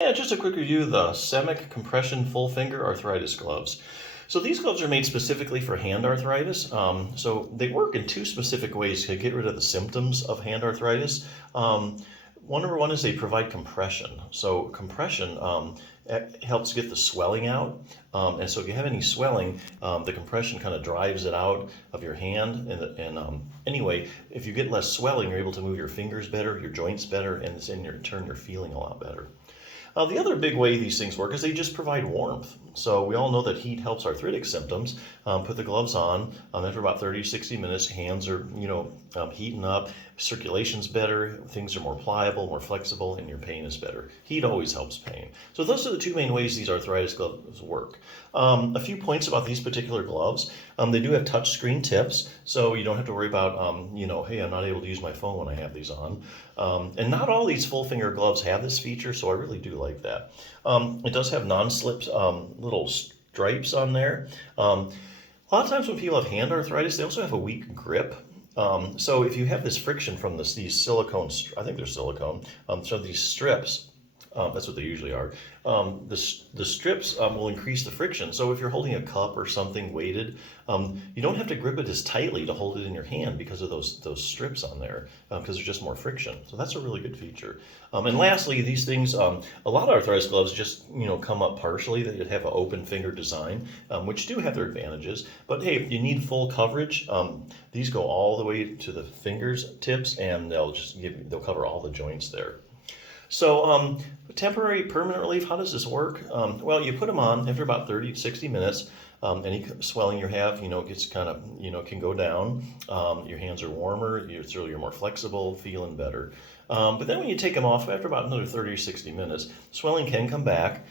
Yeah, just a quick review of the Semikk compression full finger arthritis gloves. So these gloves are made specifically for hand arthritis. So they work in two specific ways to get rid of the symptoms of hand arthritis. Number one is they provide compression. So compression helps get the swelling out. And so if you have any swelling, the compression kind of drives it out of your hand. Anyway, if you get less swelling, you're able to move your fingers better, your joints better, and in turn, you're feeling a lot better. The other big way these things work is they just provide warmth. So we all know that heat helps arthritic symptoms. Put the gloves on, after about 30 to 60 minutes, hands are, heating up, circulation's better, things are more pliable, more flexible, and your pain is better. Heat always helps pain. So those are the two main ways these arthritis gloves work. A few points about these particular gloves. They do have touch screen tips, so you don't have to worry about, hey, I'm not able to use my phone when I have these on. And not all these full finger gloves have this feature, so I really do like that. It does have non-slip little stripes on there. A lot of times when people have hand arthritis, they also have a weak grip. So if you have this friction from these silicone, I think they're silicone, so these strips, that's what they usually are. The strips will increase the friction. So if you're holding a cup or something weighted, you don't have to grip it as tightly to hold it in your hand because of those strips on there, because there's just more friction. So that's a really good feature. And lastly, these things, a lot of arthritis gloves just come up partially. They have an open finger design, which do have their advantages. But hey, if you need full coverage, these go all the way to the fingers tips, and they'll cover all the joints there. So temporary, permanent relief, how does this work? Well, you put them on after about 30 to 60 minutes. Any swelling you have, gets kind of, can go down. Your hands are warmer, you're more flexible, feeling better. But then when you take them off after about another 30 or 60 minutes, swelling can come back.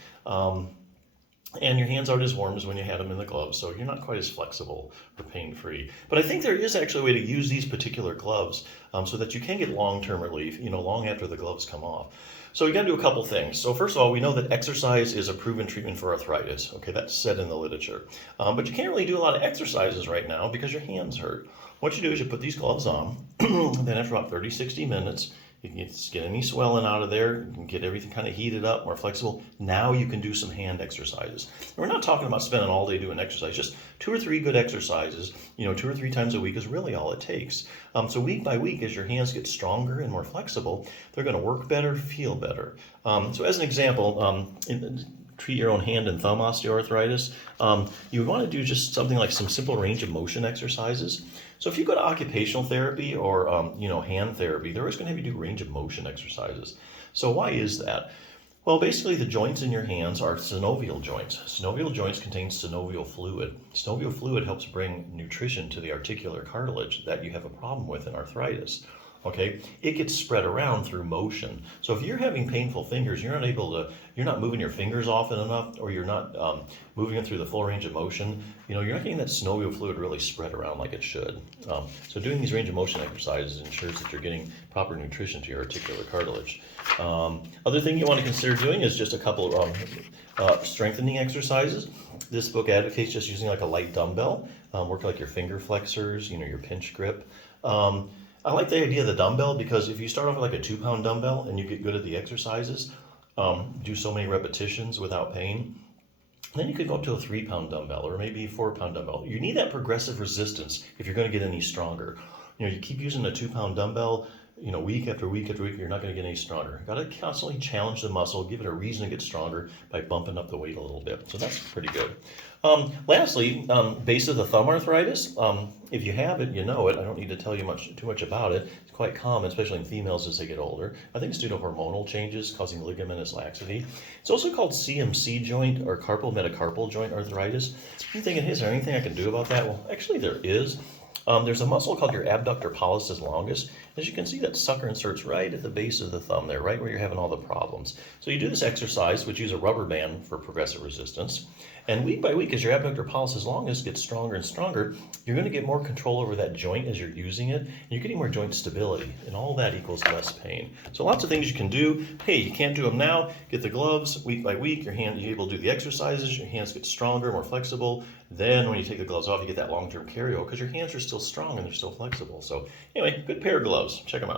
And your hands aren't as warm as when you had them in the gloves, so you're not quite as flexible or pain-free. But I think there is actually a way to use these particular gloves so that you can get long-term relief, long after the gloves come off. So you got to do a couple things. So first of all, we know that exercise is a proven treatment for arthritis. Okay, that's said in the literature. But you can't really do a lot of exercises right now because your hands hurt. What you do is you put these gloves on, then after about 30, 60 minutes, you can get any swelling out of there. You can get everything kind of heated up, more flexible. Now you can do some hand exercises. We're not talking about spending all day doing exercise. Just 2 or 3 good exercises, 2 or 3 times a week is really all it takes. So week by week, as your hands get stronger and more flexible, they're going to work better, feel better. So as an example, treat your own hand and thumb osteoarthritis, you would want to do just something like some simple range of motion exercises. So if you go to occupational therapy or hand therapy, they're always going to have you do range of motion exercises. So why is that? Well, basically the joints in your hands are synovial joints. Synovial joints contain synovial fluid. Synovial fluid helps bring nutrition to the articular cartilage that you have a problem with in arthritis. Okay, it gets spread around through motion. So if you're having painful fingers, you're not moving your fingers often enough, or you're not moving it through the full range of motion, you're not getting that synovial fluid really spread around like it should. So doing these range of motion exercises ensures that you're getting proper nutrition to your articular cartilage. Other thing you want to consider doing is just a couple of strengthening exercises. This book advocates just using like a light dumbbell, work like your finger flexors, your pinch grip. I like the idea of the dumbbell because if you start off with like a 2-pound dumbbell and you get good at the exercises, do so many repetitions without pain, then you could go up to a 3-pound dumbbell or maybe a 4-pound dumbbell. You need that progressive resistance if you're going to get any stronger. You keep using a 2-pound dumbbell, week after week after week, you're not going to get any stronger. Got to constantly challenge the muscle, give it a reason to get stronger by bumping up the weight a little bit. So that's pretty good. Lastly, base of the thumb arthritis. If you have it, you know it. I don't need to tell you too much about it. It's quite common, especially in females as they get older. I think it's due to hormonal changes causing ligamentous laxity. It's also called CMC joint or carpal metacarpal joint arthritis. You're thinking, is there anything I can do about that? Well, actually there is. There's a muscle called your abductor pollicis longus. As you can see, that sucker inserts right at the base of the thumb there, right where you're having all the problems. So you do this exercise, which use a rubber band for progressive resistance. And week by week, as your abductor pollicis longus gets stronger and stronger, you're going to get more control over that joint as you're using it. And you're getting more joint stability, and all that equals less pain. So lots of things you can do. Hey, you can't do them now. Get the gloves week by week. You're able to do the exercises. Your hands get stronger, more flexible. Then when you take the gloves off, you get that long-term carryover because your hands are still strong and they're still flexible. So anyway, good pair of gloves. Check them out.